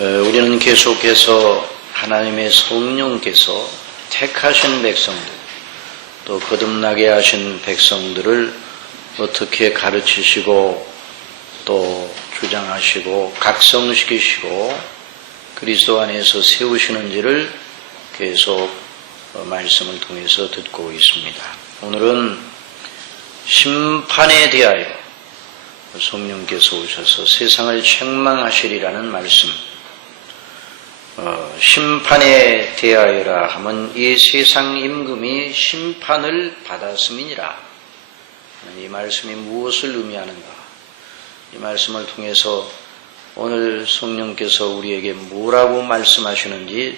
우리는 계속해서 하나님의 성령께서 택하신 백성들, 또 거듭나게 하신 백성들을 어떻게 가르치시고 또 주장하시고 각성시키시고 그리스도 안에서 세우시는지를 계속 말씀을 통해서 듣고 있습니다. 오늘은 심판에 대하여 성령께서 오셔서 세상을 책망하시리라는 말씀. 심판에 대하여라 하면 이 세상 임금이 심판을 받았음이니라. 이 말씀이 무엇을 의미하는가? 이 말씀을 통해서 오늘 성령께서 우리에게 뭐라고 말씀하시는지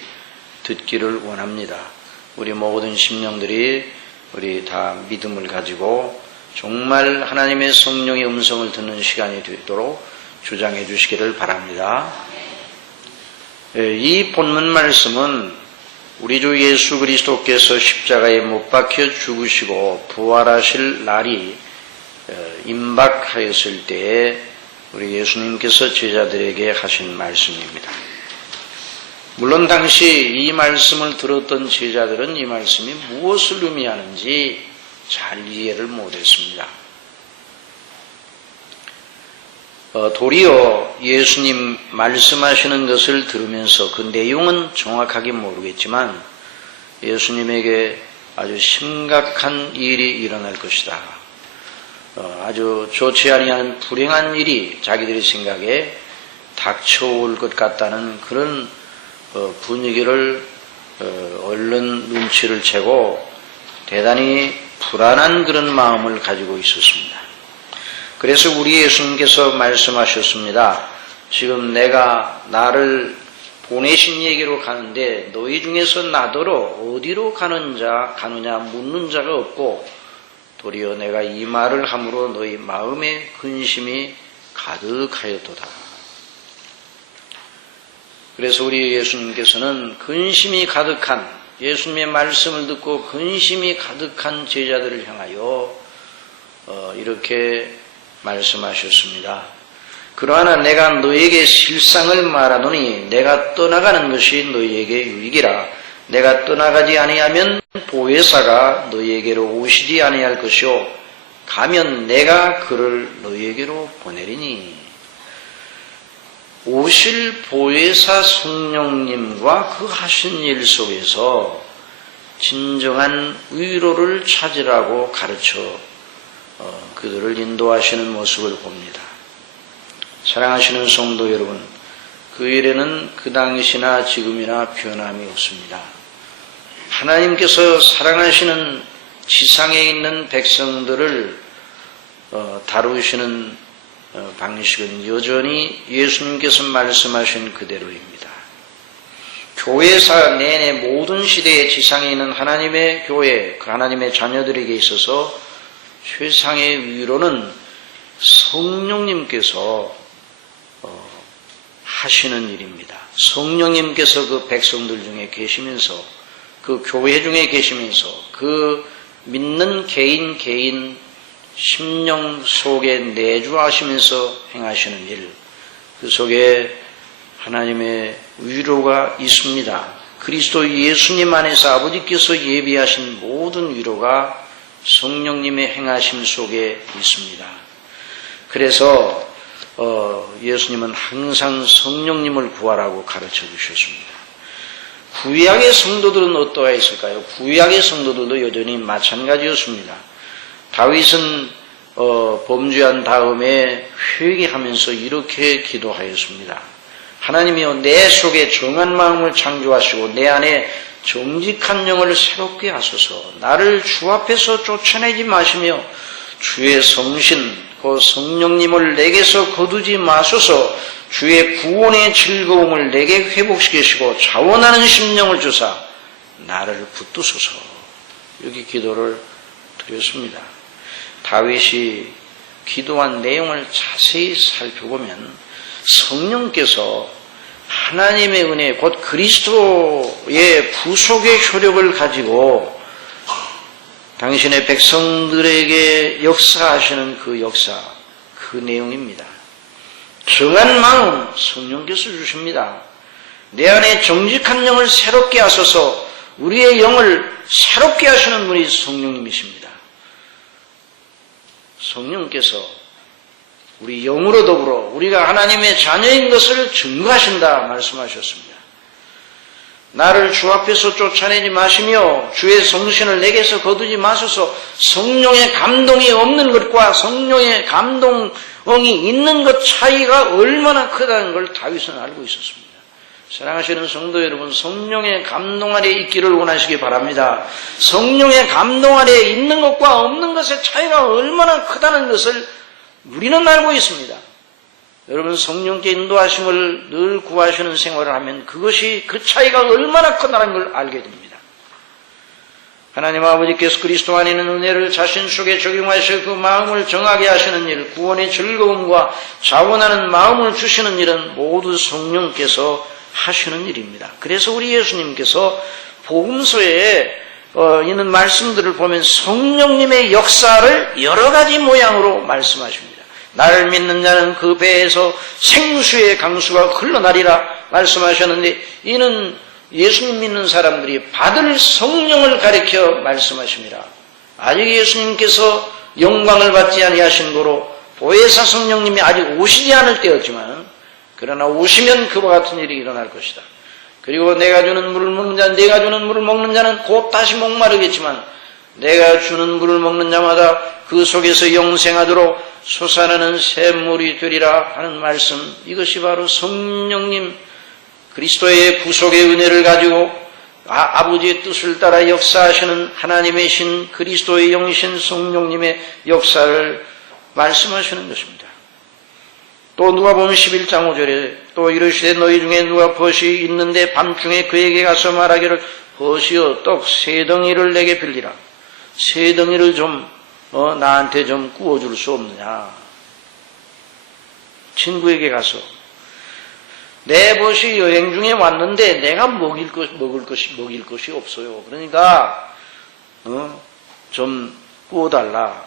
듣기를 원합니다. 우리 모든 심령들이 우리 다 믿음을 가지고 정말 하나님의 성령의 음성을 듣는 시간이 되도록 주장해 주시기를 바랍니다. 이 본문 말씀은 우리 주 예수 그리스도께서 십자가에 못 박혀 죽으시고 부활하실 날이 임박하였을 때에 우리 예수님께서 제자들에게 하신 말씀입니다. 물론 당시 이 말씀을 들었던 제자들은 이 말씀이 무엇을 의미하는지 잘 이해를 못했습니다. 도리어 예수님 말씀하시는 것을 들으면서 그 내용은 정확하게 모르겠지만 예수님에게 아주 심각한 일이 일어날 것이다. 아주 좋지 아니한 불행한 일이 자기들의 생각에 닥쳐올 것 같다는 그런 분위기를 얼른 눈치를 채고 대단히 불안한 그런 마음을 가지고 있었습니다. 그래서 우리 예수님께서 말씀하셨습니다. 지금 내가 나를 보내신 얘기로 가는데 너희 중에서 나더러 어디로 가느냐 묻는 자가 없고 도리어 내가 이 말을 함으로 너희 마음에 근심이 가득하였도다. 그래서 우리 예수님께서는 근심이 가득한 예수님의 말씀을 듣고 근심이 가득한 제자들을 향하여 이렇게 말씀하셨습니다. 그러나 내가 너에게 실상을 말하노니 내가 떠나가는 것이 너희에게 유익이라. 내가 떠나가지 아니하면 보혜사가 너희에게로 오시지 아니할 것이요 가면 내가 그를 너희에게로 보내리니. 오실 보혜사 성령님과 그 하신 일 속에서 진정한 위로를 찾으라고 가르쳐 그들을 인도하시는 모습을 봅니다. 사랑하시는 성도 여러분, 그 일에는 그 당시나 지금이나 변함이 없습니다. 하나님께서 사랑하시는 지상에 있는 백성들을 다루시는 방식은 여전히 예수님께서 말씀하신 그대로입니다. 교회사 내내 모든 시대에 지상에 있는 하나님의 교회, 그 하나님의 자녀들에게 있어서 최상의 위로는 성령님께서 하시는 일입니다. 성령님께서 그 백성들 중에 계시면서 그 교회 중에 계시면서 그 믿는 개인 심령 속에 내주하시면서 행하시는 일, 그 속에 하나님의 위로가 있습니다. 그리스도 예수님 안에서 아버지께서 예비하신 모든 위로가 성령님의 행하심 속에 있습니다. 그래서 예수님은 항상 성령님을 구하라고 가르쳐 주셨습니다. 구약의 성도들은 어떠했을까요? 구약의 성도들도 여전히 마찬가지였습니다. 다윗은 범죄한 다음에 회개하면서 이렇게 기도하였습니다. 하나님이여, 내 속에 정한 마음을 창조하시고 내 안에 정직한 영을 새롭게 하소서. 나를 주 앞에서 쫓아내지 마시며 주의 성신 그 성령님을 내게서 거두지 마소서. 주의 구원의 즐거움을 내게 회복시키시고 자원하는 심령을 주사 나를 붙드소서. 여기 기도를 드렸습니다. 다윗이 기도한 내용을 자세히 살펴보면 성령께서 하나님의 은혜, 곧 그리스도의 구속의 효력을 가지고 당신의 백성들에게 역사하시는 그 역사, 그 내용입니다. 정한 마음 성령께서 주십니다. 내 안에 정직한 영을 새롭게 하소서 우리의 영을 새롭게 하시는 분이 성령님이십니다. 성령께서 우리 영으로 더불어 우리가 하나님의 자녀인 것을 증거하신다 말씀하셨습니다. 나를 주 앞에서 쫓아내지 마시며 주의 성신을 내게서 거두지 마소서. 성령의 감동이 없는 것과 성령의 감동이 있는 것 차이가 얼마나 크다는 걸 다윗은 알고 있었습니다. 사랑하시는 성도 여러분, 성령의 감동 아래 있기를 원하시기 바랍니다. 성령의 감동 아래 있는 것과 없는 것의 차이가 얼마나 크다는 것을 우리는 알고 있습니다. 여러분, 성령께 인도하심을 늘 구하시는 생활을 하면 그것이 그 차이가 얼마나 크다는 걸 알게 됩니다. 하나님 아버지께서 그리스도 안에 있는 은혜를 자신 속에 적용하셔 그 마음을 정하게 하시는 일, 구원의 즐거움과 자원하는 마음을 주시는 일은 모두 성령께서 하시는 일입니다. 그래서 우리 예수님께서 복음서에 있는 말씀들을 보면 성령님의 역사를 여러 가지 모양으로 말씀하십니다. 나를 믿는 자는 그 배에서 생수의 강수가 흘러나리라 말씀하셨는데, 이는 예수님 믿는 사람들이 받을 성령을 가리켜 말씀하십니다. 아직 예수님께서 영광을 받지 아니하신 거로 보혜사 성령님이 아직 오시지 않을 때였지만, 그러나 오시면 그와 같은 일이 일어날 것이다. 그리고 내가 주는 물을 먹는 자는, 내가 주는 물을 먹는 자는 곧 다시 목마르겠지만 내가 주는 물을 먹는 자마다 그 속에서 영생하도록 솟아나는 샘물이 되리라 하는 말씀, 이것이 바로 성령님 그리스도의 구속의 은혜를 가지고 아버지의 뜻을 따라 역사하시는 하나님의 신 그리스도의 영이신 성령님의 역사를 말씀하시는 것입니다. 또 누가복음 11장 5절에 또 이르시되 너희 중에 누가 벗이 있는데 밤중에 그에게 가서 말하기를 벗이여 떡 세 덩이를 내게 빌리라. 세 덩이를 좀 나한테 좀 구워줄 수 없느냐. 친구에게 가서 내 벗이 여행 중에 왔는데 내가 먹일 것이 없어요. 그러니까 좀 구워달라.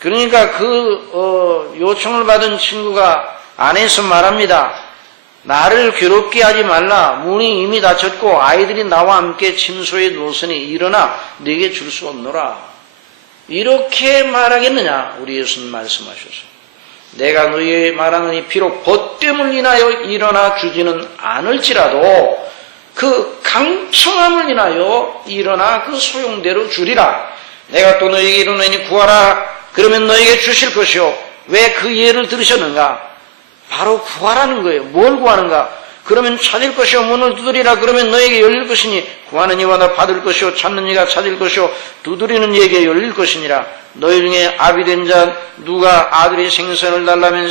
그러니까 그 요청을 받은 친구가 안에서 말합니다. 나를 괴롭게 하지 말라. 문이 이미 닫혔고 아이들이 나와 함께 침소에 누웠으니 일어나 내게 줄 수 없노라. 이렇게 말하겠느냐? 우리 예수님 말씀하셔서 내가 너희에게 말하느니 비록 벗됨을 인하여 일어나 주지는 않을지라도 그 강청함을 인하여 일어나 그 소용대로 주리라. 내가 또 너희에게 이르노니 구하라. 그러면 너에게 주실 것이요. 왜 그 예를 들으셨는가? 바로 구하라는 거예요. 뭘 구하는가? 그러면 찾을 것이요. 문을 두드리라. 그러면 너에게 열릴 것이니 구하는 이마다 받을 것이요. 찾는 이가 찾을 것이요. 두드리는 이에게 열릴 것이니라. 너희 중에 아비된 자 누가 아들이 생선을 달라면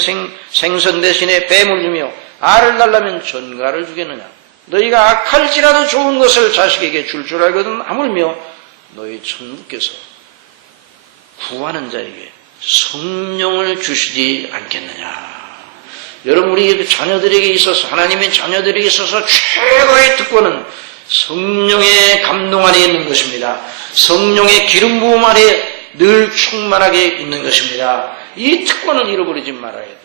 생선 대신에 뱀을 주며 알을 달라면 전갈을 주겠느냐? 너희가 악할지라도 좋은 것을 자식에게 줄 알거든 하물며 너희 천부께서 구하는 자에게 성령을 주시지 않겠느냐. 여러분, 우리 자녀들에게 있어서, 하나님의 자녀들에게 있어서 최고의 특권은 성령의 감동 안에 있는 것입니다. 성령의 기름 부음 아래 늘 충만하게 있는 것입니다. 이 특권을 잃어버리지 말아야 돼요.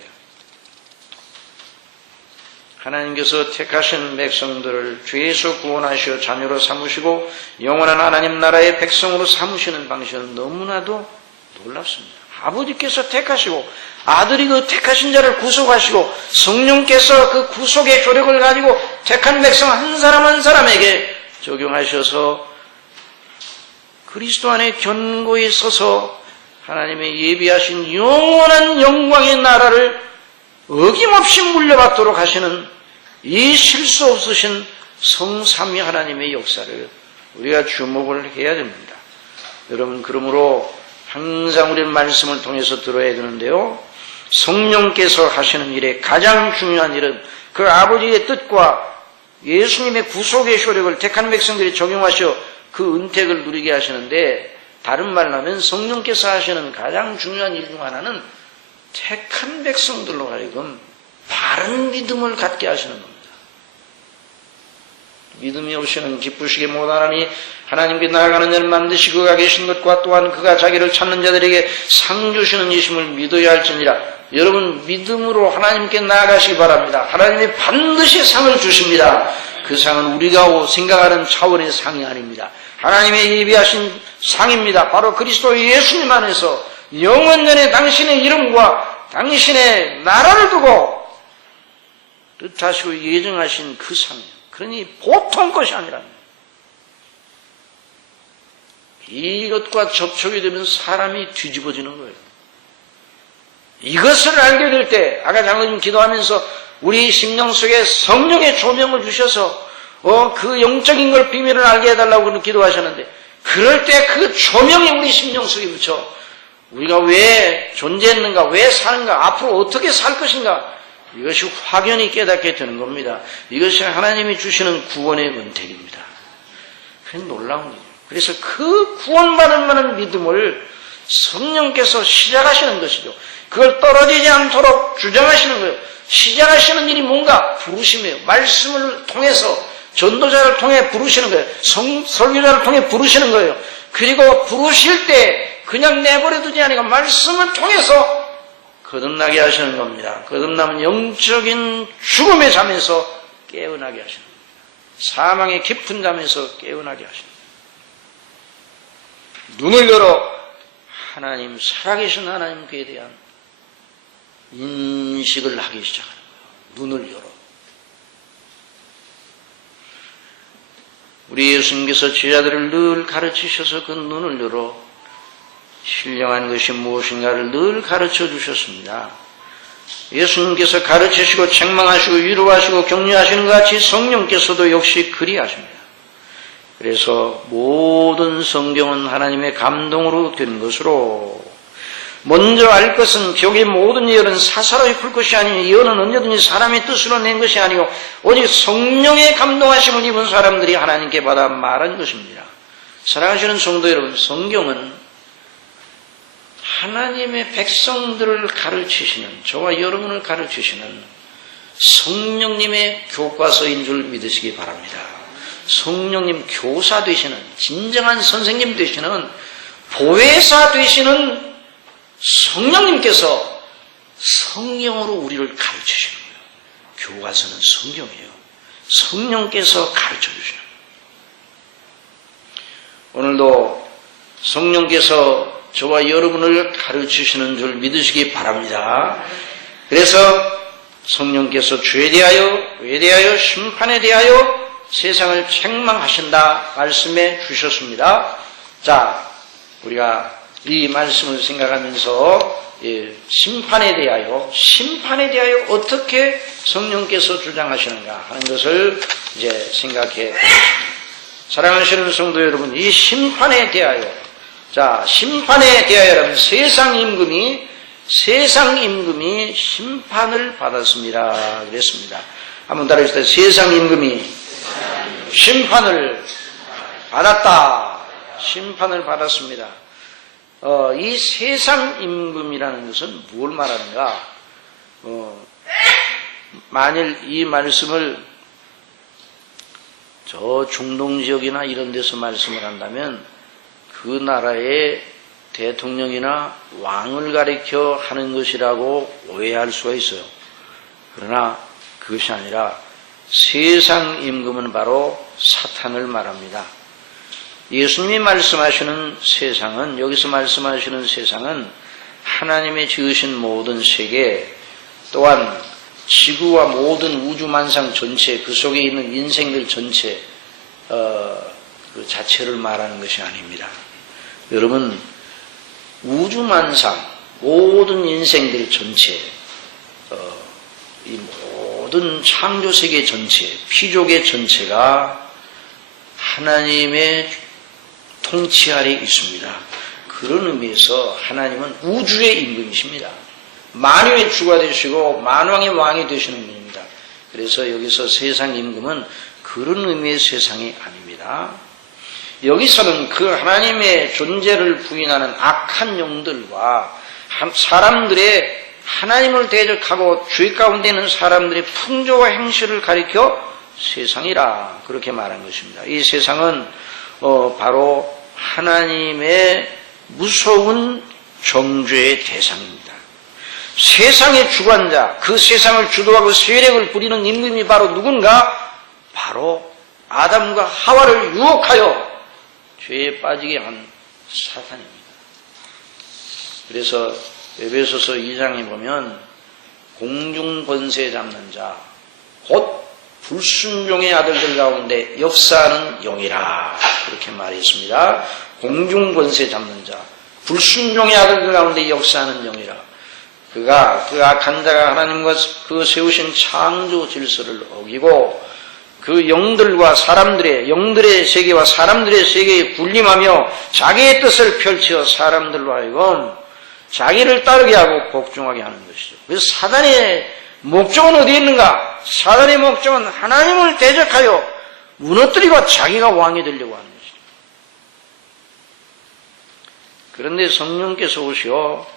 하나님께서 택하신 백성들을 죄에서 구원하시어 자녀로 삼으시고 영원한 하나님 나라의 백성으로 삼으시는 방식은 너무나도 놀랍습니다. 아버지께서 택하시고 아들이 그 택하신 자를 구속하시고 성령께서 그 구속의 조력을 가지고 택한 백성 한 사람 한 사람에게 적용하셔서 그리스도 안에 견고히 서서 하나님의 예비하신 영원한 영광의 나라를 어김없이 물려받도록 하시는 이 실수 없으신 성삼위 하나님의 역사를 우리가 주목을 해야 됩니다. 여러분, 그러므로 항상 우리는 말씀을 통해서 들어야 되는데요. 성령께서 하시는 일에 가장 중요한 일은 그 아버지의 뜻과 예수님의 구속의 효력을 택한 백성들이 적용하셔 그 은택을 누리게 하시는데, 다른 말로 하면 성령께서 하시는 가장 중요한 일 중 하나는 택한 백성들로 하여금 바른 믿음을 갖게 하시는 겁니다. 믿음이 없이는 기쁘시게 못하나니 하나님께 나아가는 자는 반드시 그가 계신 것과 또한 그가 자기를 찾는 자들에게 상 주시는 이심을 믿어야 할지니라. 여러분 믿음으로 하나님께 나아가시기 바랍니다. 하나님이 반드시 상을 주십니다. 그 상은 우리가 생각하는 차원의 상이 아닙니다. 하나님의 예비하신 상입니다. 바로 그리스도 예수님 안에서 영원전에 당신의 이름과 당신의 나라를 두고 뜻하시고 예정하신 그 상이에요. 그러니 보통 것이 아니랍니다. 이것과 접촉이 되면 사람이 뒤집어지는 거예요. 이것을 알게 될 때, 아까 장로님 기도하면서 우리 심령 속에 성령의 조명을 주셔서 그 영적인 걸 비밀을 알게 해달라고 기도하셨는데, 그럴 때 그 조명이 우리 심령 속에 묻혀 우리가 왜 존재했는가, 왜 사는가, 앞으로 어떻게 살 것인가, 이것이 확연히 깨닫게 되는 겁니다. 이것이 하나님이 주시는 구원의 은택입니다. 그게 놀라운 거죠. 그래서 그 구원받을 만한 믿음을 성령께서 시작하시는 것이죠. 그걸 떨어지지 않도록 주장하시는 거예요. 시작하시는 일이 뭔가? 부르심이에요. 말씀을 통해서 전도자를 통해 부르시는 거예요. 설교자를 통해 부르시는 거예요. 그리고 부르실 때 그냥 내버려 두지 아니고 말씀을 통해서 거듭나게 하시는 겁니다. 거듭나면 영적인 죽음의 잠에서 깨어나게 하시는 겁니다. 사망의 깊은 잠에서 깨어나게 하시는 겁니다. 눈을 열어 하나님, 살아계신 하나님께 대한 인식을 하기 시작하는 거예요. 눈을 열어. 우리 예수님께서 제자들을 늘 가르치셔서 그 눈을 열어 신령한 것이 무엇인가를 늘 가르쳐 주셨습니다. 예수님께서 가르치시고 책망하시고 위로하시고 격려하시는 것 같이 성령께서도 역시 그리하십니다. 그래서 모든 성경은 하나님의 감동으로 된 것으로 먼저 알 것은 벽의 모든 예언은 사사로이 풀 것이 아니니 예언은 언제든지 사람의 뜻으로 낸 것이 아니고 오직 성령의 감동하심을 입은 사람들이 하나님께 받아 말한 것입니다. 사랑하시는 성도 여러분, 성경은 하나님의 백성들을 가르치시는, 저와 여러분을 가르치시는 성령님의 교과서인 줄 믿으시기 바랍니다. 성령님 교사 되시는, 진정한 선생님 되시는, 보혜사 되시는 성령님께서 성령으로 우리를 가르치시는 거예요. 교과서는 성경이에요. 성령께서 가르쳐 주시는 거예요. 오늘도 성령께서 저와 여러분을 가르치시는 줄 믿으시기 바랍니다. 그래서 성령께서 죄에 대하여, 의에 대하여, 심판에 대하여 세상을 책망하신다 말씀해 주셨습니다. 자, 우리가 이 말씀을 생각하면서 심판에 대하여 어떻게 성령께서 주장하시는가 하는 것을 이제 생각해 봅니다. 사랑하시는 성도 여러분, 이 심판에 대하여, 자, 심판에 대하여라면 세상 임금이 심판을 받았습니다. 그랬습니다. 한번 따라해주세요. 세상 임금이 심판을 받았다. 심판을 받았습니다. 이 세상 임금이라는 것은 뭘 말하는가? 만일 이 말씀을 저 중동 지역이나 이런 데서 말씀을 한다면 그 나라의 대통령이나 왕을 가리켜 하는 것이라고 오해할 수가 있어요. 그러나 그것이 아니라 세상 임금은 바로 사탄을 말합니다. 예수님이 말씀하시는 세상은, 여기서 말씀하시는 세상은 하나님의 지으신 모든 세계, 또한 지구와 모든 우주만상 전체, 그 속에 있는 인생들 전체 그 자체를 말하는 것이 아닙니다. 여러분, 우주만상 모든 인생들 전체, 이 모든 창조세계 전체, 피조계 전체가 하나님의 통치 아래 있습니다. 그런 의미에서 하나님은 우주의 임금이십니다. 만유의 주가 되시고 만왕의 왕이 되시는 분입니다. 그래서 여기서 세상 임금은 그런 의미의 세상이 아닙니다. 여기서는 그 하나님의 존재를 부인하는 악한 영들과 사람들의 하나님을 대적하고 죄 가운데 있는 사람들의 풍조와 행실을 가리켜 세상이라 그렇게 말한 것입니다. 이 세상은 바로 하나님의 무서운 정죄의 대상입니다. 세상의 주관자, 그 세상을 주도하고 세력을 부리는 임금이 바로 누군가? 바로 아담과 하와를 유혹하여 죄에 빠지게 한 사탄입니다. 그래서 에베소서 2장에 보면 공중권세 잡는 자, 곧 불순종의 아들들 가운데 역사하는 영이라 그렇게 말했습니다. 공중권세 잡는 자, 불순종의 아들들 가운데 역사하는 영이라. 그가 그 악한 자가 하나님과 그 세우신 창조 질서를 어기고 그 영들과 사람들의 영들의 세계와 사람들의 세계에 군림하며 자기의 뜻을 펼쳐 사람들로 하여금 자기를 따르게 하고 복종하게 하는 것이죠. 그래서 사단의 목적은 어디에 있는가? 사단의 목적은 하나님을 대적하여 무너뜨리고 자기가 왕이 되려고 하는 것이죠. 그런데 성령께서 오시어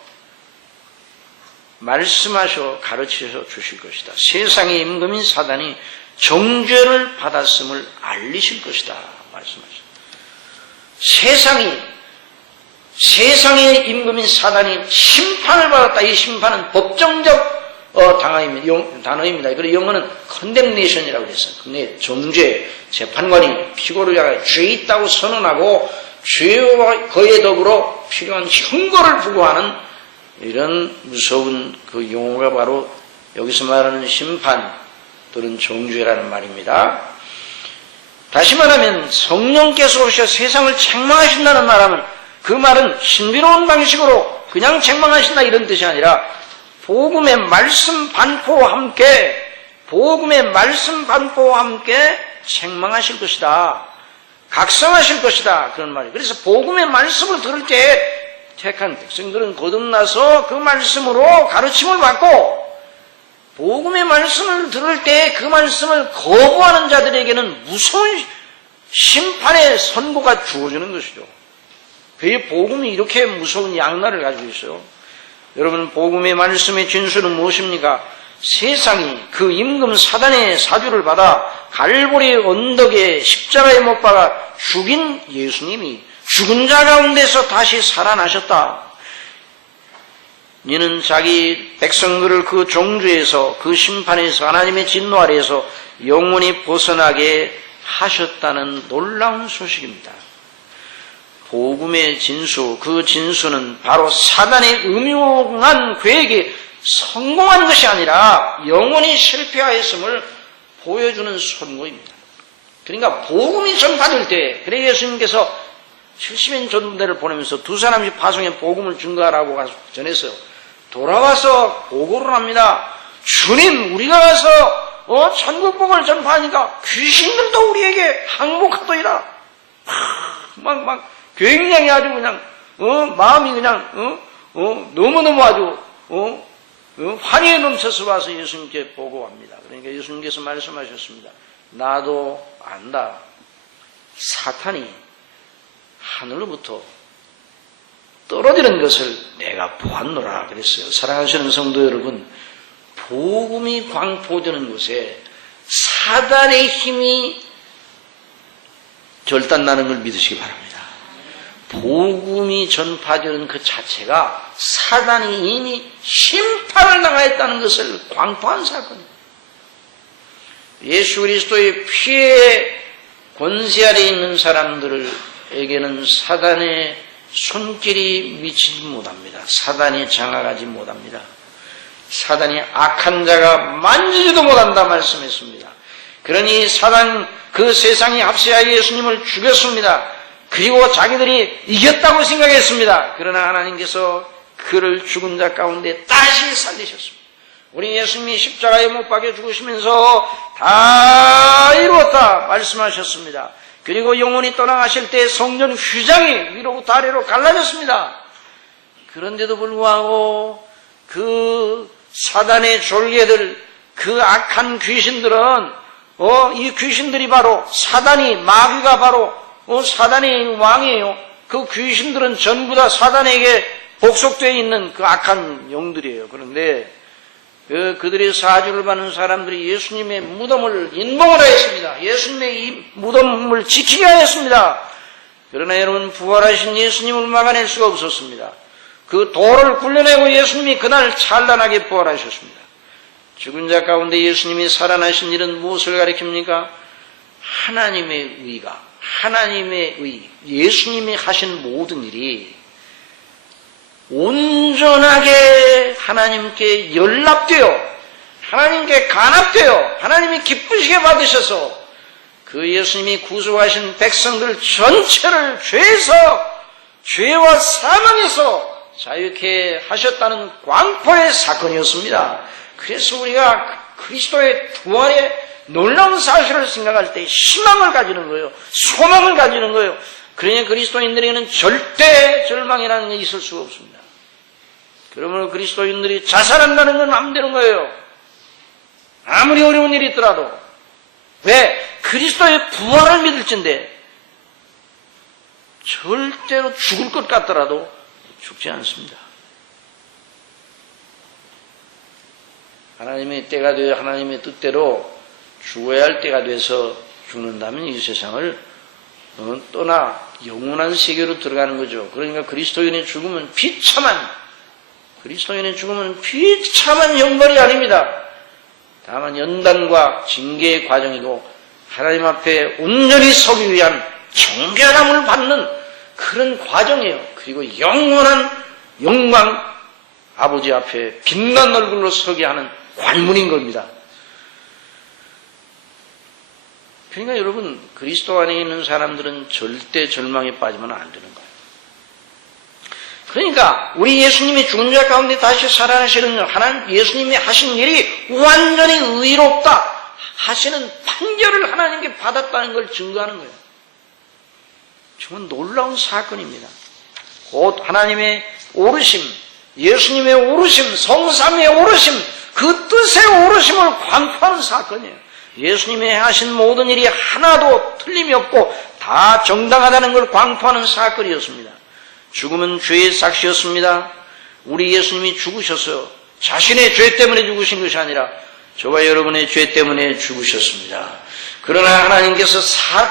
말씀하셔 가르치셔 주실 것이다. 세상의 임금인 사단이 정죄를 받았음을 알리실 것이다. 말씀하셨다. 세상의 임금인 사단이 심판을 받았다. 이 심판은 법정적 단어입니다. 그리고 영어는 condemnation이라고 했어요. 근데 정죄, 재판관이 피고를 향하여 죄 있다고 선언하고 죄와 거에 더불어 필요한 형벌을 부과하는 이런 무서운 그 용어가 바로 여기서 말하는 심판 또는 정죄라는 말입니다. 다시 말하면 성령께서 오셔 세상을 책망하신다는 말하면 그 말은 신비로운 방식으로 그냥 책망하신다 이런 뜻이 아니라 복음의 말씀 반포와 함께 책망하실 것이다. 각성하실 것이다. 그런 말이에요. 그래서 복음의 말씀을 들을 때 택한 백성들은 거듭나서 그 말씀으로 가르침을 받고 복음의 말씀을 들을 때 그 말씀을 거부하는 자들에게는 무서운 심판의 선고가 주어지는 것이죠. 그의 복음이 이렇게 무서운 양날을 가지고 있어요. 여러분, 복음의 말씀의 진수는 무엇입니까? 세상이 그 임금 사단의 사주를 받아 갈보리 언덕에 십자가에 못 박아 죽인 예수님이 죽은 자 가운데서 다시 살아나셨다. 이는 자기 백성들을 그 정죄에서 그 심판에서 하나님의 진노 아래에서 영원히 벗어나게 하셨다는 놀라운 소식입니다. 복음의 진수, 그 진수는 바로 사단의 음흉한 계획에 성공한 것이 아니라 영원히 실패하였음을 보여주는 선고입니다. 그러니까 복음이 전파될 때, 그래 예수님께서 70인 전대를 보내면서 두 사람이 파송에 복음을 증거하라고 전했어요. 돌아와서 보고를 합니다. 주님, 우리가 가서 천국복음을 전파하니까 귀신들도 우리에게 항복하더이라. 막 굉장히 아주 그냥 마음이 그냥 너무너무 아주 환희에 넘쳐서 와서 예수님께 보고합니다. 그러니까 예수님께서 말씀하셨습니다. 나도 안다. 사탄이 하늘로부터 떨어지는 것을 내가 보았노라 그랬어요. 사랑하시는 성도 여러분, 복음이 광포되는 곳에 사단의 힘이 결단나는 걸 믿으시기 바랍니다. 복음이 전파되는 그 자체가 사단이 이미 심판을 당하였다는 것을 광포한 사건입니다. 예수 그리스도의 피에 권세 아래 있는 사람들에게는 사단의 손길이 미치지 못합니다. 사단이 장악하지 못합니다. 사단이 악한 자가 만지지도 못한다 말씀했습니다. 그러니 사단 그 세상이 합세하여 예수님을 죽였습니다. 그리고 자기들이 이겼다고 생각했습니다. 그러나 하나님께서 그를 죽은 자 가운데 다시 살리셨습니다. 우리 예수님이 십자가에 못 박혀 죽으시면서 다 이루었다 말씀하셨습니다. 그리고 영혼이 떠나가실 때 성전 휘장이 위로부터 아래로 갈라졌습니다. 그런데도 불구하고 그 사단의 졸개들, 그 악한 귀신들은 이 귀신들이 바로 사단이 마귀가 바로 사단의 왕이에요. 그 귀신들은 전부 다 사단에게 복속되어 있는 그 악한 영들이에요. 그런데 그들의 사주를 받는 사람들이 예수님의 무덤을 인봉을 하였습니다. 예수님의 이 무덤을 지키게 하였습니다. 그러나 여러분, 부활하신 예수님을 막아낼 수가 없었습니다. 그 돌을 굴려내고 예수님이 그날 찬란하게 부활하셨습니다. 죽은 자 가운데 예수님이 살아나신 일은 무엇을 가리킵니까? 하나님의 의가, 하나님의 의, 예수님이 하신 모든 일이 온전하게 하나님께 연락되어 하나님께 간합되어 하나님이 기쁘시게 받으셔서 그 예수님이 구속하신 백성들 전체를 죄와 사망에서 자유케 하셨다는 광포의 사건이었습니다. 그래서 우리가 그리스도의 부활의 놀라운 사실을 생각할 때 희망을 가지는 거예요. 소망을 가지는 거예요. 그러니 그리스도인들에게는 절대 절망이라는 게 있을 수가 없습니다. 그러므로 그리스도인들이 자살한다는 건 안 되는 거예요. 아무리 어려운 일이 있더라도. 왜? 그리스도의 부활을 믿을진데 절대로 죽을 것 같더라도 죽지 않습니다. 하나님의 때가 되어 하나님의 뜻대로 죽어야 할 때가 돼서 죽는다면 이 세상을 떠나 영원한 세계로 들어가는 거죠. 그러니까 그리스도인의 죽음은 비참한 형벌이 아닙니다. 다만 연단과 징계의 과정이고 하나님 앞에 온전히 서기 위한 정결함을 받는 그런 과정이에요. 그리고 영원한 영광 아버지 앞에 빛난 얼굴로 서게 하는 관문인 겁니다. 그러니까 여러분, 그리스도 안에 있는 사람들은 절대 절망에 빠지면 안 되는 거예요. 그러니까 우리 예수님이 죽은 자 가운데 다시 살아나시는 하나님, 예수님이 하신 일이 완전히 의롭다 하시는 판결을 하나님께 받았다는 걸 증거하는 거예요. 정말 놀라운 사건입니다. 곧 하나님의 오르심, 예수님의 오르심, 성삼위의 오르심, 그 뜻의 오르심을 광포하는 사건이에요. 예수님이 하신 모든 일이 하나도 틀림이 없고 다 정당하다는 걸 광포하는 사건이었습니다. 죽음은 죄의 삭시였습니다. 우리 예수님이 죽으셔서 자신의 죄 때문에 죽으신 것이 아니라 저와 여러분의 죄 때문에 죽으셨습니다. 그러나 하나님께서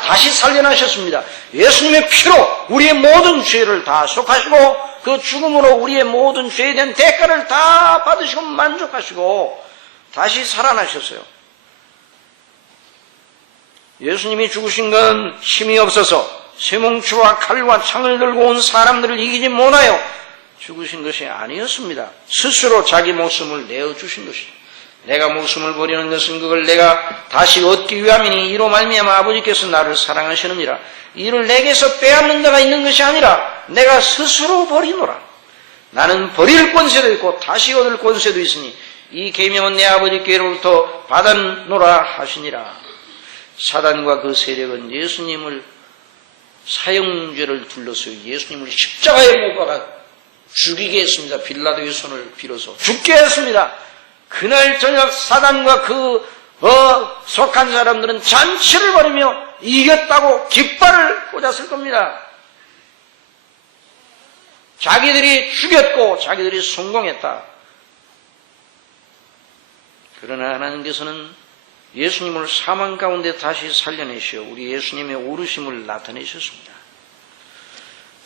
다시 살려나셨습니다. 예수님의 피로 우리의 모든 죄를 다 속하시고 그 죽음으로 우리의 모든 죄에 대한 대가를 다 받으시고 만족하시고 다시 살아나셨어요. 예수님이 죽으신 건 힘이 없어서 쇠뭉치와 칼과 창을 들고 온 사람들을 이기지 못하여 죽으신 것이 아니었습니다. 스스로 자기 목숨을 내어주신 것이죠. 내가 목숨을 버리는 것은 그걸 내가 다시 얻기 위함이니 이로 말미암아 아버지께서 나를 사랑하시느니라. 이를 내게서 빼앗는 자가 있는 것이 아니라 내가 스스로 버리노라. 나는 버릴 권세도 있고 다시 얻을 권세도 있으니 이 계명은 내 아버지께로부터 받았노라 하시니라. 사단과 그 세력은 예수님을 사형죄를 둘러서 예수님을 십자가에 못 박아 죽이게 했습니다. 빌라도의 손을 빌어서 죽게 했습니다. 그날 저녁 사단과 그 속한 사람들은 잔치를 벌이며 이겼다고 깃발을 꽂았을 겁니다. 자기들이 죽였고 자기들이 성공했다. 그러나 하나님께서는 예수님을 사망 가운데 다시 살려내시어 우리 예수님의 오르심을 나타내셨습니다.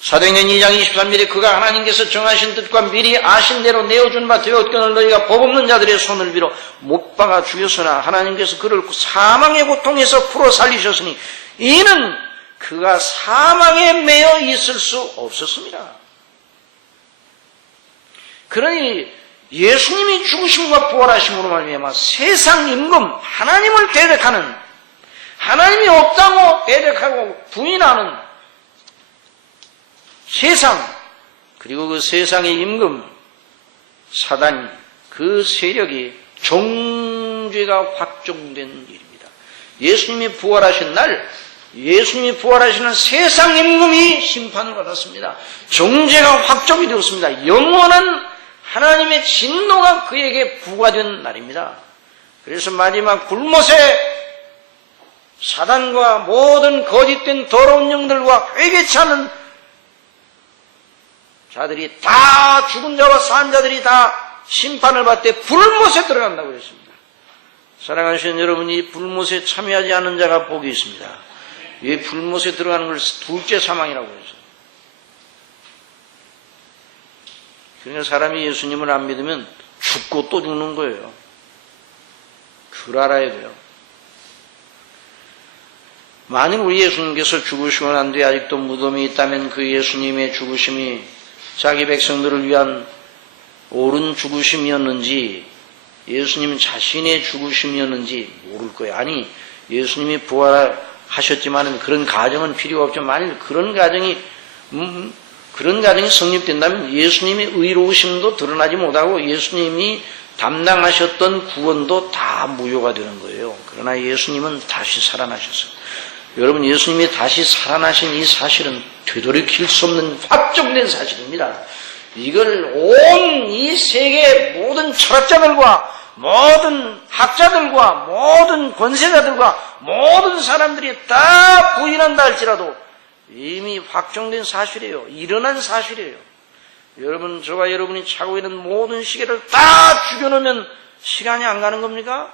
사도행전 2장 23절에 그가 하나님께서 정하신 뜻과 미리 아신 대로 내어준 바 되었거늘 너희가 법 없는 자들의 손을 빌어 못 박아 죽였으나 하나님께서 그를 사망의 고통에서 풀어 살리셨으니 이는 그가 사망에 매여 있을 수 없었습니다. 그러니 예수님이 죽으심과 부활하심으로 말미암아 세상 임금 하나님을 대적하는, 하나님이 없다고 대적하고 부인하는 세상, 그리고 그 세상의 임금 사단, 그 세력이 정죄가 확정된 일입니다. 예수님이 부활하신 날, 예수님이 부활하시는 세상 임금이 심판을 받았습니다. 정죄가 확정이 되었습니다. 영원한 하나님의 진노가 그에게 부과된 날입니다. 그래서 마지막 불못에 사단과 모든 거짓된 더러운 영들과 회개치 않은 자들이 다 죽은 자와 산 자들이 다 심판을 받되 불못에 들어간다고 했습니다. 사랑하시는 여러분이 불못에 참여하지 않는 자가 복이 있습니다. 이 불못에 들어가는 걸 둘째 사망이라고 해서. 그러니까 사람이 예수님을 안 믿으면 죽고 또 죽는 거예요. 그걸 알아야 돼요. 만일 우리 예수님께서 죽으시고 난 뒤에 아직도 무덤이 있다면 그 예수님의 죽으심이 자기 백성들을 위한 옳은 죽으심이었는지 예수님 자신의 죽으심이었는지 모를 거예요. 아니, 예수님이 부활하셨지만 그런 가정은 필요가 없죠. 만일 그런 가정이 성립된다면 예수님의 의로우심도 드러나지 못하고 예수님이 담당하셨던 구원도 다 무효가 되는 거예요. 그러나 예수님은 다시 살아나셨어요. 여러분, 예수님이 다시 살아나신 이 사실은 되돌이킬 수 없는 확정된 사실입니다. 이걸 온 이 세계 모든 철학자들과 모든 학자들과 모든 권세자들과 모든 사람들이 다 부인한다 할지라도 이미 확정된 사실이에요. 일어난 사실이에요. 여러분, 저와 여러분이 차고 있는 모든 시계를 다 죽여놓으면 시간이 안 가는 겁니까?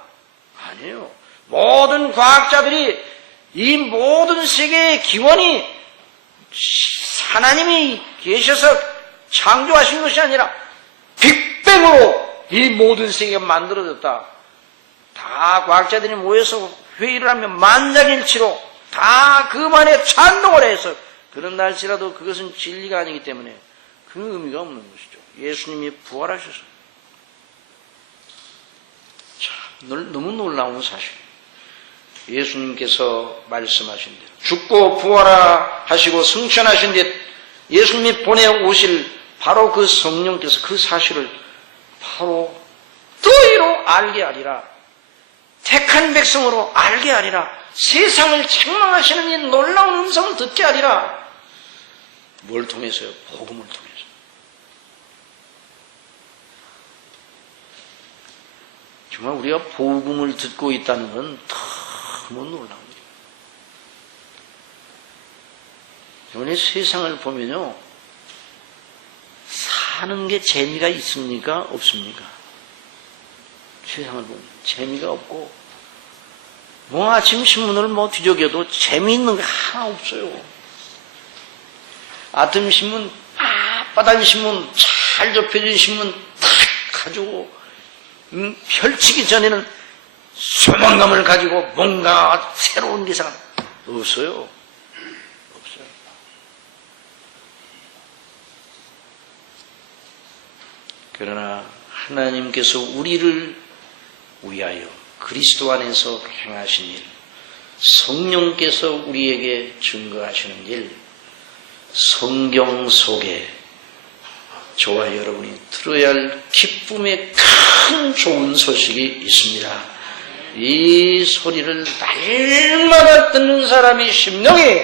아니에요. 모든 과학자들이 이 모든 세계의 기원이 하나님이 계셔서 창조하신 것이 아니라 빅뱅으로 이 모든 세계가 만들어졌다. 다 과학자들이 모여서 회의를 하면 만장일치로 다 그만에 찬동을 해서 그런다 할지라도 그것은 진리가 아니기 때문에 그 의미가 없는 것이죠. 예수님이 부활하셔서. 참, 너무 놀라운 사실. 예수님께서 말씀하신 대로 죽고 부활하시고 승천하신 뒤 예수님이 보내오실 바로 그 성령께서 그 사실을 바로 너희로 알게 하리라. 택한 백성으로 알게 하리라. 세상을 책망하시는 이 놀라운 음성을 듣게 하리라. 뭘 통해서요? 복음을 통해서. 정말 우리가 복음을 듣고 있다는 건 너무 놀라운 거예요. 이번에 세상을 보면요, 사는 게 재미가 있습니까? 없습니까? 세상을 보면 재미가 없고, 아침 신문을 뒤적여도 재미있는 게 하나 없어요. 아침 신문, 앞바닥 신문, 잘 접혀진 신문 탁 가지고, 펼치기 전에는 소망감을 가지고 뭔가 새로운 기사가 없어요. 없어요. 그러나 하나님께서 우리를 위하여 그리스도 안에서 행하신 일, 성령께서 우리에게 증거하시는 일, 성경 속에 저와 여러분이 들어야 할 기쁨의 큰 좋은 소식이 있습니다. 이 소리를 날마다 듣는 사람의 심령이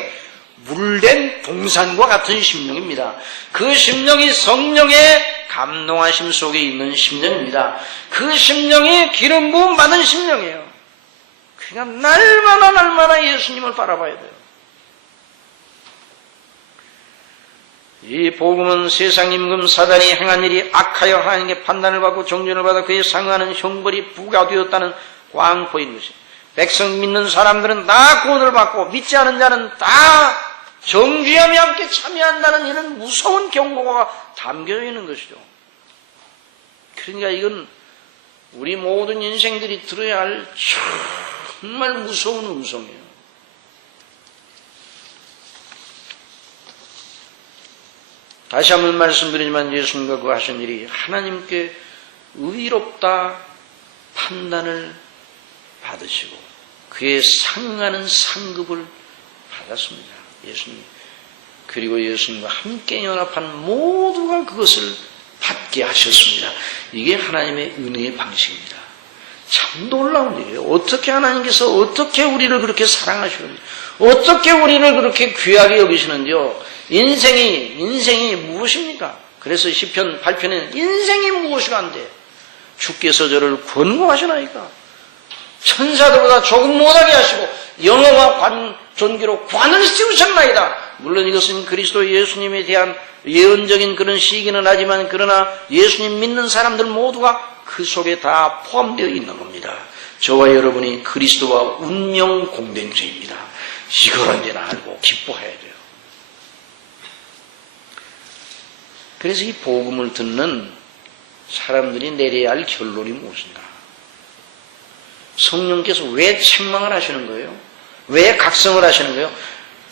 물된 동산과 같은 심령입니다. 그 심령이 성령의 감동하심 속에 있는 심령입니다. 그 심령이 기름 부음 받은 심령이에요. 그러니까 날마다 예수님을 바라봐야 돼요. 이 복음은 세상 임금 사단이 행한 일이 악하여 하나님께 판단을 받고 정죄를 받아 그에 상응하는 형벌이 부과되었다는 광포인 것이. 백성 믿는 사람들은 다 구원을 받고 믿지 않은 자는 다 정죄함이 함께 참여한다는 이런 무서운 경고가 담겨 있는 것이죠. 그러니까 이건 우리 모든 인생들이 들어야 할 정말 무서운 음성이에요. 다시 한번 말씀드리지만 예수님과 그 하신 일이 하나님께 의롭다 판단을 받으시고 그에 상응하는 상급을 받았습니다. 예수님. 그리고 예수님과 함께 연합한 모두가 그것을 받게 하셨습니다. 이게 하나님의 은혜의 방식입니다. 참 놀라운 일이에요. 어떻게 하나님께서 어떻게 우리를 그렇게 사랑하시는지, 어떻게 우리를 그렇게 귀하게 여기시는지요. 인생이 무엇입니까? 그래서 시편 8편에는 인생이 무엇이가 안 돼. 주께서 저를 권고하시나이까. 천사들보다 조금 못하게 하시고 영어와 존귀로 관을 씌우셨나이다. 물론 이것은 그리스도 예수님에 대한 예언적인 그런 시기는 하지만 그러나 예수님 믿는 사람들 모두가 그 속에 다 포함되어 있는 겁니다. 저와 여러분이 그리스도와 운명 공동체입니다. 이걸 이제는 알고 기뻐해야 돼요. 그래서 이 복음을 듣는 사람들이 내려야 할 결론이 무엇인가? 성령께서 왜 책망을 하시는 거예요? 왜 각성을 하시는 거예요?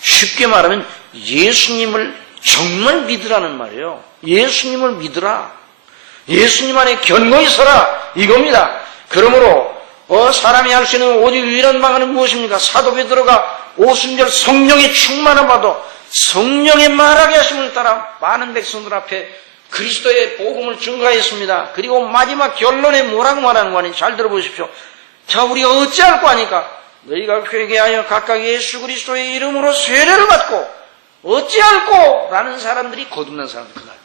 쉽게 말하면 예수님을 정말 믿으라는 말이에요. 예수님을 믿으라. 예수님 안에 견고히 서라. 이겁니다. 그러므로 사람이 할 수 있는 오직 유일한 방안은 무엇입니까? 사도 베드로가 오순절 성령의 충만을 받아 성령의 말하게 하심을 따라 많은 백성들 앞에 그리스도의 복음을 증거했습니다. 그리고 마지막 결론에 뭐라고 말하는 거 아니에요? 잘 들어보십시오. 자, 우리가 어찌할 거 아니까? 너희가 회개하여 각각 예수 그리스도의 이름으로 세례를 받고 어찌할꼬? 라는 사람들이 거듭난 사람들 그날.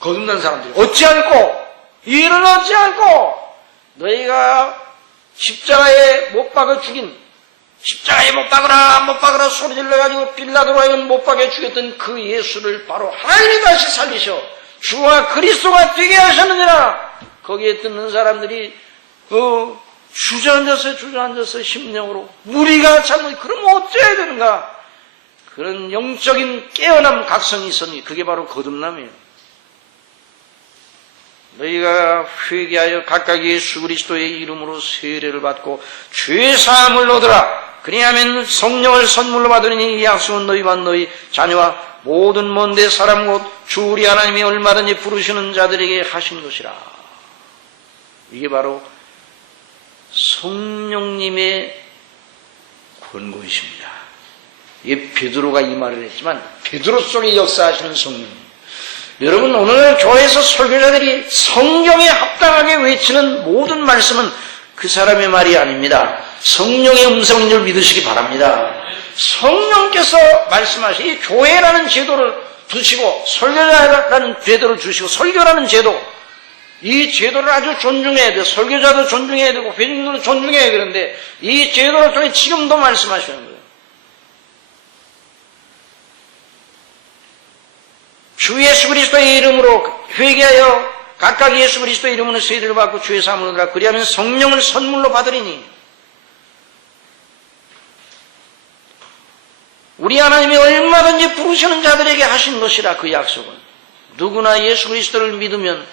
거듭난 사람들이 어찌할꼬? 이 일은 어찌할꼬? 너희가 십자가에 못 박아 죽인 십자가에 못 박으라 소리 질러가지고 빌라도로 하여금 못 박아 죽였던 그 예수를 바로 하나님이 다시 살리셔 주와 그리스도가 되게 하셨느니라. 거기에 듣는 사람들이 주저앉아서 심령으로 우리가 참 그럼 어째야 되는가? 그런 영적인 깨어남 각성이 있었니? 그게 바로 거듭남이에요. 너희가 회개하여 각각 예수 그리스도의 이름으로 세례를 받고 죄사함을 얻으라. 그리하면 성령을 선물로 받으니 이 약속은 너희와 너희 자녀와 모든 먼데 사람 곧 주 우리 하나님이 얼마든지 부르시는 자들에게 하신 것이라. 이게 바로 성령님의 권고이십니다. 이게 베드로가 이 말을 했지만 베드로 속에 역사하시는 성령. 여러분 오늘 교회에서 설교자들이 성경에 합당하게 외치는 모든 말씀은 그 사람의 말이 아닙니다. 성령의 음성인 줄 믿으시기 바랍니다. 성령께서 말씀하시 이 교회라는 제도를 두시고 설교자라는 제도를 주시고 설교라는 제도 이 제도를 아주 존중해야 돼요. 설교자도 존중해야 되고 회중들도 존중해야 되는데 이 제도를 통해 지금도 말씀하시는 거예요. 주 예수 그리스도의 이름으로 회개하여 각각 예수 그리스도의 이름으로 세례를 받고 주의 사함을 얻으라. 그리하면 성령을 선물로 받으리니 우리 하나님이 얼마든지 부르시는 자들에게 하신 것이라. 그 약속은 누구나 예수 그리스도를 믿으면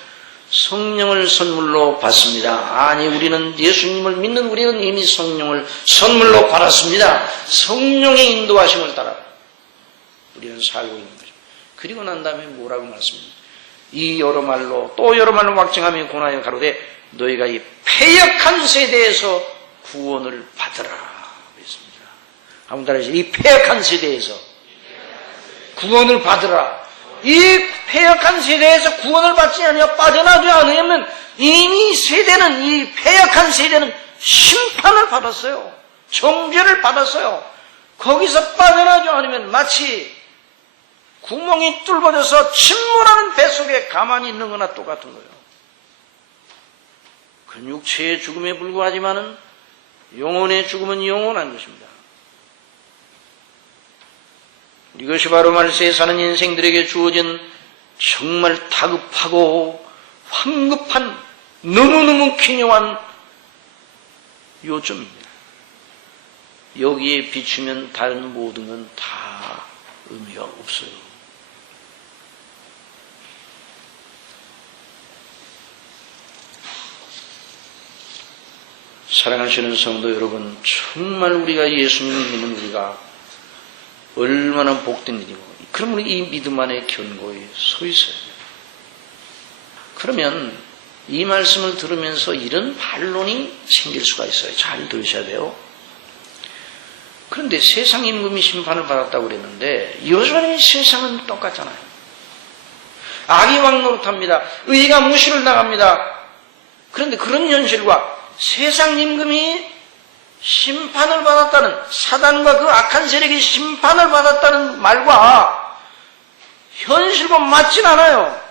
성령을 선물로 받습니다. 아니 우리는 예수님을 믿는 우리는 이미 성령을 선물로 받았습니다. 성령의 인도하심을 따라 우리는 살고 있는 거죠. 그리고 난 다음에 뭐라고 말씀합니까? 이 여러 말로 또 여러 말로 확증하며 권하여 가로되 너희가 이 패역한 세대에서 구원을 받으라 그랬습니다. 한번 따라해주세요. 이 패역한 세대에서 구원을 받으라. 이 패역한 세대에서 구원을 받지 않으며 빠져나지 않으면 이미 세대는 이 패역한 세대는 심판을 받았어요. 정죄를 받았어요. 거기서 빠져나지 않으면 마치 구멍이 뚫어져서 침몰하는 배 속에 가만히 있는 거나 똑같은 거예요. 그 육체의 죽음에 불과하지만은 영혼의 죽음은 영원한 것입니다. 이것이 바로 말세에 사는 인생들에게 주어진 정말 다급하고 황급한 너무너무 기묘한 요점입니다. 여기에 비추면 다른 모든 건 다 의미가 없어요. 사랑하시는 성도 여러분, 정말 우리가 예수님을 믿는 우리가 얼마나 복된 일이고, 그럼 우리 이 믿음 안에 견고히 서 있어야 돼요. 그러면 이 말씀을 들으면서 이런 반론이 생길 수가 있어요. 잘 들으셔야 돼요. 그런데 세상 임금이 심판을 받았다고 그랬는데 여전히 세상은 똑같잖아요. 악이 왕노릇합니다. 의가 무시를 당합니다. 그런데 그런 현실과 세상 임금이 심판을 받았다는, 사단과 그 악한 세력이 심판을 받았다는 말과 현실과 맞진 않아요.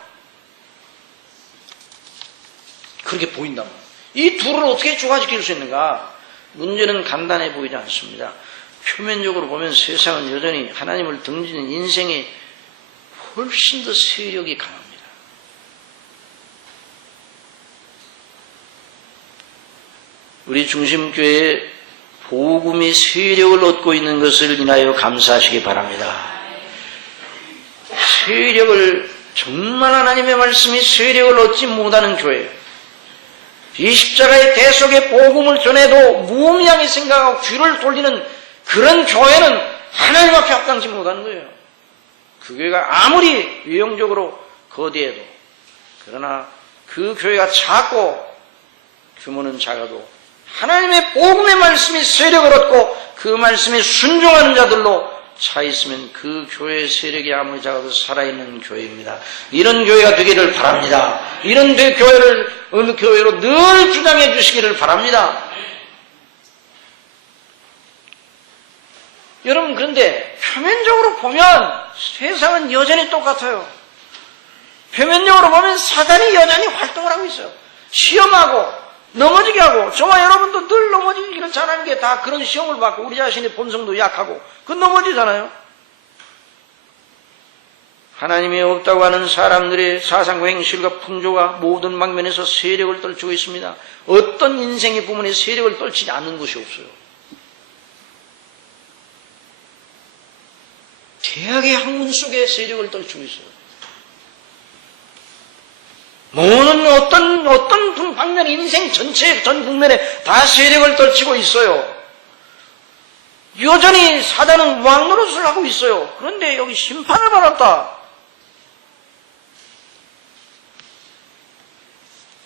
그렇게 보인다면 이 둘을 어떻게 조화시킬 수 있는가? 문제는 간단해 보이지 않습니다. 표면적으로 보면 세상은 여전히 하나님을 등지는 인생에 훨씬 더 세력이 강합니다. 우리 중심교회에 복음이 세력을 얻고 있는 것을 인하여 감사하시기 바랍니다. 세력을, 정말 하나님의 말씀이 세력을 얻지 못하는 교회, 이 십자가의 대속의 복음을 전해도 무의미하게 생각하고 귀를 돌리는 그런 교회는 하나님 앞에 합당치 못하는 거예요. 그 교회가 아무리 외형적으로 거대해도, 그러나 그 교회가 작고 규모는 작아도 하나님의 복음의 말씀이 세력을 얻고 그 말씀에 순종하는 자들로 차 있으면 그 교회의 세력이 아무리 작아도 살아있는 교회입니다. 이런 교회가 되기를 바랍니다. 이런 교회로 늘 주장해 주시기를 바랍니다. 여러분, 그런데 표면적으로 보면 세상은 여전히 똑같아요. 표면적으로 보면 사단이 여전히 활동을 하고 있어요. 시험하고 넘어지게 하고, 저와 여러분도 늘 넘어지기를 잘하는 게 다 그런 시험을 받고 우리 자신의 본성도 약하고 그 넘어지잖아요. 하나님이 없다고 하는 사람들의 사상과 행실과 풍조가 모든 방면에서 세력을 떨치고 있습니다. 어떤 인생의 부분에 세력을 떨치지 않는 것이 없어요. 대학의 학문 속에 세력을 떨치고 있어요. 모든 어떤 방면, 인생 전체, 전 국면에 다 세력을 떨치고 있어요. 여전히 사단은 왕노릇을 하고 있어요. 그런데 여기 심판을 받았다.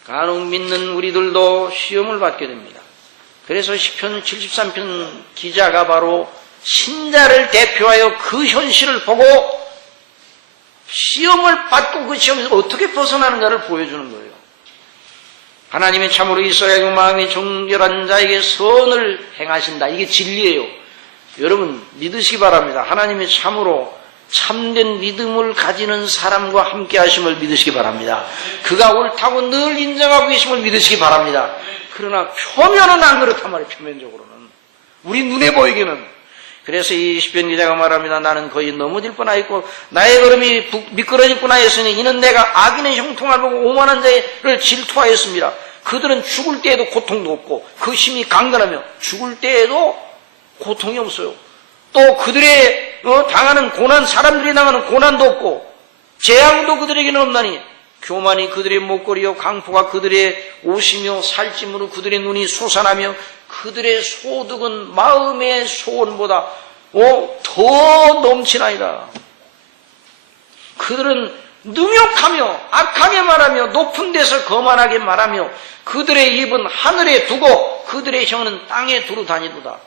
간혹 믿는 우리들도 시험을 받게 됩니다. 그래서 시편 73편 기자가 바로 신자를 대표하여 그 현실을 보고 시험을 받고 그 시험에서 어떻게 벗어나는가를 보여주는 거예요. 하나님이 참으로 이스라엘 마음이 정결한 자에게 선을 행하신다. 이게 진리예요. 여러분 믿으시기 바랍니다. 하나님이 참으로 참된 믿음을 가지는 사람과 함께 하심을 믿으시기 바랍니다. 그가 옳다고 늘 인정하고 계심을 믿으시기 바랍니다. 그러나 표면은 안 그렇단 말이에요. 표면적으로는. 우리 눈에 보이기는. 그래서 이 시편 기자가 말합니다. 나는 거의 넘어질 뻔하였고 나의 걸음이 미끄러질 뻔하였으니 이는 내가 악인의 형통을 보고 오만한 자를 질투하였습니다. 그들은 죽을 때에도 고통도 없고 그 심히 강건하며 죽을 때에도 고통이 없어요. 또 그들의 당하는 고난, 사람들이 당하는 고난도 없고 재앙도 그들에게는 없나니 교만이 그들의 목걸이요 강포가 그들의 옷이며 살찜으로 그들의 눈이 솟아나며 그들의 소득은 마음의 소원보다 더 넘치나이다. 그들은 능욕하며 악하게 말하며 높은 데서 거만하게 말하며 그들의 입은 하늘에 두고 그들의 혀는 땅에 두루 다니도다.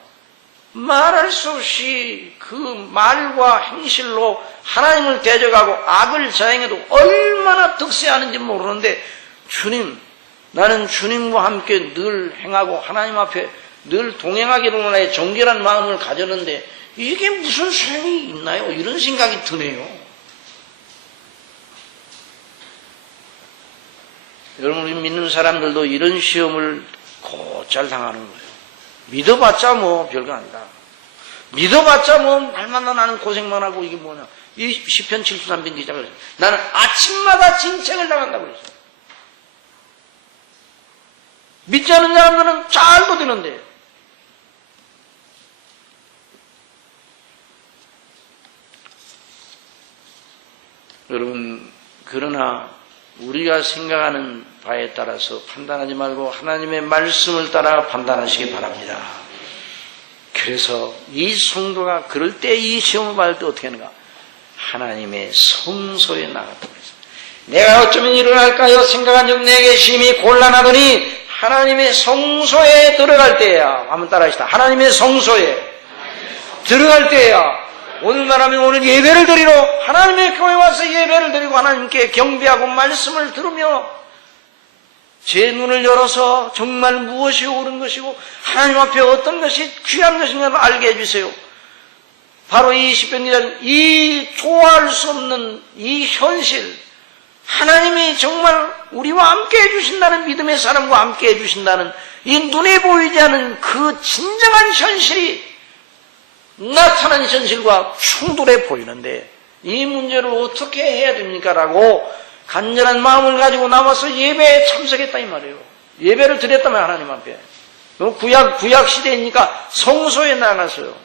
말할 수 없이 그 말과 행실로 하나님을 대적하고 악을 자행해도 얼마나 득세하는지 모르는데 주님, 나는 주님과 함께 늘 행하고 하나님 앞에 늘 동행하기를 원하여 정결한 마음을 가졌는데 이게 무슨 소용이 있나요? 이런 생각이 드네요. 여러분, 우리 믿는 사람들도 이런 시험을 곧잘 당하는 거예요. 믿어봤자 뭐 별거 아니다. 믿어봤자 뭐 날마다 나는 고생만 하고 이게 뭐냐. 이 시편 73편 기자가 그랬어요. 나는 아침마다 진책을 당한다고 그랬어요. 믿지 않는 사람들은 잘 버티는데 여러분, 그러나 우리가 생각하는 바에 따라서 판단하지 말고 하나님의 말씀을 따라 판단하시기 바랍니다. 그래서 이 성도가 그럴 때 이 시험을 받을 때 어떻게 하는가? 하나님의 성소에 나갔다고 했어요. 내가 어쩌면 일어날까요? 생각한 적 내게 심히 곤란하더니 하나님의 성소에 들어갈 때야. 한번 따라하시다. 하나님의 성소에 들어갈 때야. 오늘 말하면 오늘 예배를 드리러 하나님의 교회에 와서 예배를 드리고 하나님께 경배하고 말씀을 들으며 제 눈을 열어서 정말 무엇이 옳은 것이고 하나님 앞에 어떤 것이 귀한 것인가를 알게 해주세요. 바로 이 시편기자는 이 좋아할 수 없는 이 현실, 하나님이 정말 우리와 함께 해주신다는 믿음의 사람과 함께 해주신다는 이 눈에 보이지 않는 그 진정한 현실이 나타난 현실과 충돌해 보이는데 이 문제를 어떻게 해야 됩니까? 라고 간절한 마음을 가지고 나와서 예배에 참석했다 이 말이에요. 예배를 드렸다면 하나님 앞에. 구약 시대이니까 성소에 나갔어요.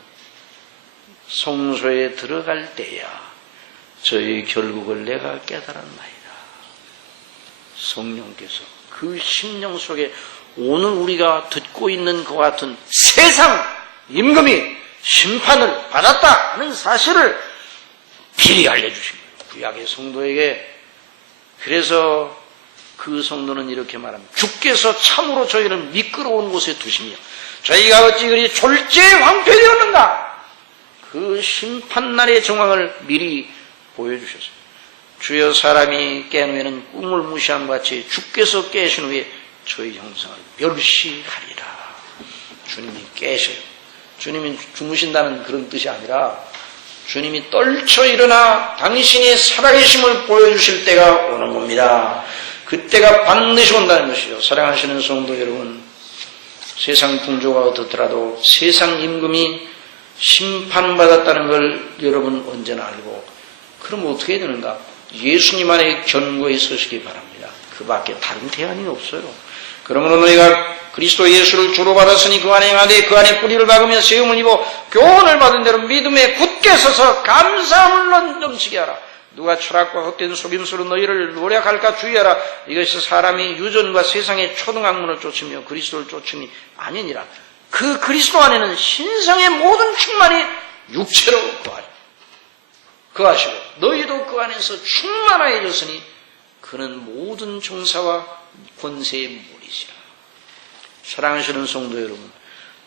성소에 들어갈 때야 저희 결국을 내가 깨달았나이다. 성령께서 그 심령 속에 오늘 우리가 듣고 있는 것 같은 세상 임금이 심판을 받았다 하는 사실을 미리 알려주신 거예요. 구약의 성도에게. 그래서 그 성도는 이렇게 말합니다. 주께서 참으로 저희를 미끄러운 곳에 두시며 저희가 어찌 그리 졸지에 황폐되었는가. 그 심판날의 정황을 미리 보여주셨어요. 주여 사람이 깬 후에는 꿈을 무시한 것 같이 주께서 깨신 후에 저희 형상을 멸시하리라. 주님이 깨셔요. 주님이 주무신다는 그런 뜻이 아니라 주님이 떨쳐 일어나 당신이 살아계심을 보여주실 때가 오는 겁니다. 그때가 반드시 온다는 것이죠. 사랑하시는 성도 여러분, 세상 풍조가 어떻더라도 세상 임금이 심판받았다는 걸 여러분 언제나 알고, 그럼 어떻게 해야 되는가? 예수님 안에 견고히 서시기 바랍니다. 그 밖에 다른 대안이 없어요. 그러므로 너희가 그리스도 예수를 주로 받았으니 그 안에 행하되 그 안에 뿌리를 박으며 세움을 입어 교훈을 받은 대로 믿음에 굳게 서서 감사함을 넘치게 하라. 누가 철학과 헛된 속임수로 너희를 노력할까 주의하라. 이것이 사람이 유전과 세상의 초등학문을 쫓으며 그리스도를 쫓음이 아니니라. 그 그리스도 안에는 신성의 모든 충만이 육체로 거하시고 너희도 그 안에서 충만하여졌으니 그는 모든 종사와 권세의 물이시라. 사랑하시는 성도 여러분,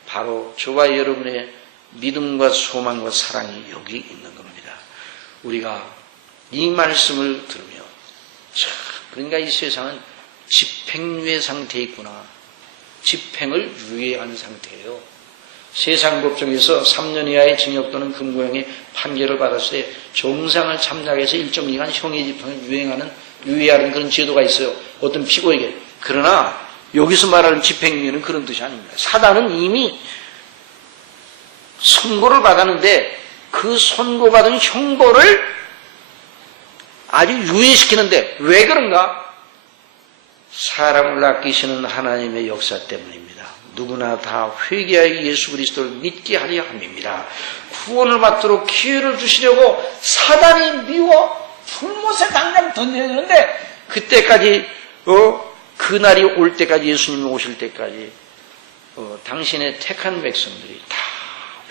바로 저와 여러분의 믿음과 소망과 사랑이 여기 있는 겁니다. 우리가 이 말씀을 들으며 그러니까 이 세상은 집행유예 상태에 있구나. 집행을 유예한 상태예요. 세상 법정에서 3년 이하의 징역 또는 금고형의 판결을 받았을 때 정상을 참작해서 일정 기간 형의 집행을 유예하는 그런 제도가 있어요. 어떤 피고에게. 그러나 여기서 말하는 집행유예는 그런 뜻이 아닙니다. 사단은 이미 선고를 받았는데 그 선고받은 형벌을 아주 유예시키는데 왜 그런가? 사람을 아끼시는 하나님의 역사 때문입니다. 누구나 다 회개하여 예수 그리스도를 믿게 하려 함입니다. 구원을 받도록 기회를 주시려고 사단이 미워 불못에 당장 던져야 되는데 그때까지 그날이 올 때까지 예수님이 오실 때까지 당신의 택한 백성들이 다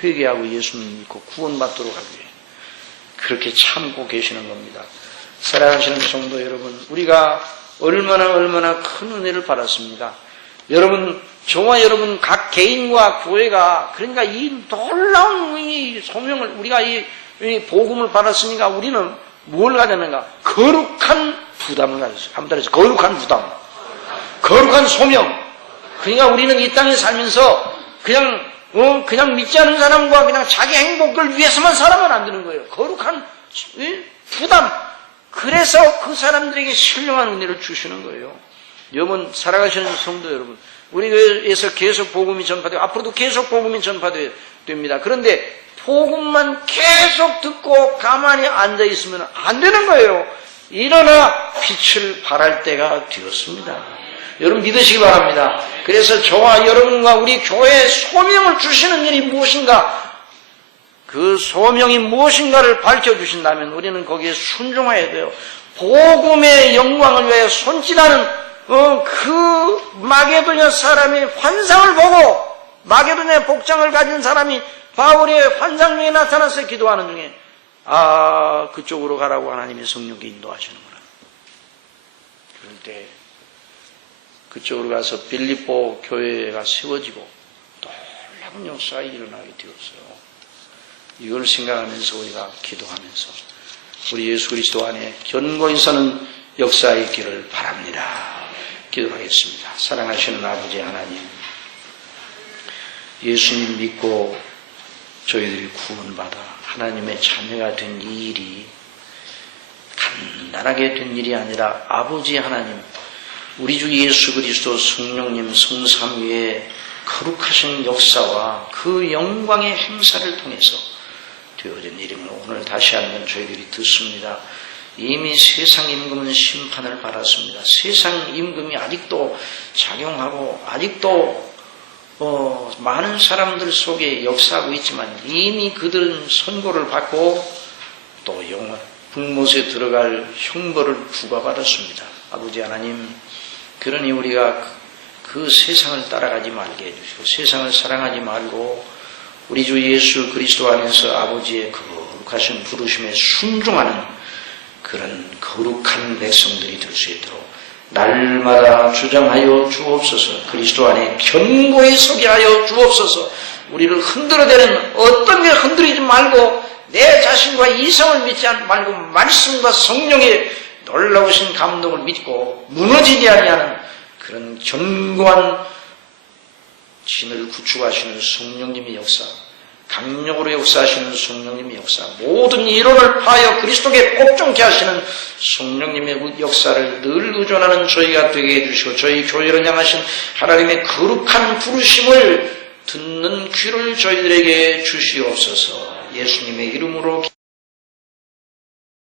회개하고 예수님 믿고 구원받도록 하기 위해 그렇게 참고 계시는 겁니다. 사랑하시는 성도 여러분, 우리가 얼마나 큰 은혜를 받았습니다. 여러분, 저와 여러분 각 개인과 교회가 그러니까 이 놀라운 이 소명을 우리가 이 복음을 받았으니까 우리는 뭘 가졌는가? 거룩한 부담을 가졌어요. 한번 따라서 거룩한 부담, 거룩한 소명. 그러니까 우리는 이 땅에 살면서 그냥 믿지 않은 사람과 그냥 자기 행복을 위해서만 살아면 안 되는 거예요. 거룩한 부담. 그래서 그 사람들에게 신령한 은혜를 주시는 거예요. 여러분, 살아가시는 성도 여러분, 우리 교회에서 계속 복음이 전파되고 앞으로도 계속 복음이 전파됩니다. 그런데 복음만 계속 듣고 가만히 앉아 있으면 안 되는 거예요. 일어나 빛을 발할 때가 되었습니다. 여러분 믿으시기 바랍니다. 그래서 저와 여러분과 우리 교회에 소명을 주시는 일이 무엇인가? 그 소명이 무엇인가를 밝혀주신다면 우리는 거기에 순종해야 돼요. 복음의 영광을 위해 손짓하는 그 마게도냐 사람의 환상을 보고 마게도냐의 복장을 가진 사람이 바울의 환상 중에 나타나서 기도하는 중에 그쪽으로 가라고 하나님의 성령께 인도하시는구나. 그럴 때 그쪽으로 가서 빌립보 교회가 세워지고 놀라운 역사가 일어나게 되었어요. 이걸 생각하면서 우리가 기도하면서 우리 예수 그리스도 안에 견고히 서는 역사가 있기를 바랍니다. 기도하겠습니다. 사랑하시는 아버지 하나님, 예수님 믿고 저희들이 구원받아 하나님의 자녀가 된 이 일이 간단하게 된 일이 아니라 아버지 하나님, 우리 주 예수 그리스도 성령님 성삼위에 거룩하신 역사와 그 영광의 행사를 통해서 되어진 일임을 오늘 다시 한번 저희들이 듣습니다. 이미 세상 임금은 심판을 받았습니다. 세상 임금이 아직도 작용하고 아직도 많은 사람들 속에 역사하고 있지만 이미 그들은 선고를 받고 또 영원 불못에 들어갈 형벌을 부과받았습니다. 아버지 하나님, 그러니 우리가 그 세상을 따라가지 말게 해주시고 세상을 사랑하지 말고 우리 주 예수 그리스도 안에서 아버지의 거룩하신 부르심에 순종하는 그런 거룩한 백성들이 될 수 있도록 날마다 주장하여 주옵소서. 그리스도 안에 견고히 서게 하여 주옵소서. 우리를 흔들어대는 어떤 게 흔들리지 말고 내 자신과 이성을 믿지 말고 말씀과 성령의 놀라우신 감동을 믿고 무너지지 아니하는 그런 견고한 진을 구축하시는 성령님의 역사, 강력으로 역사하시는 성령님의 역사, 모든 이론을 파하여 그리스도께 복종케 하시는 성령님의 역사를 늘 의존하는 저희가 되게 해주시고 저희 교회를 향하신 하나님의 거룩한 부르심을 듣는 귀를 저희들에게 주시옵소서. 예수님의 이름으로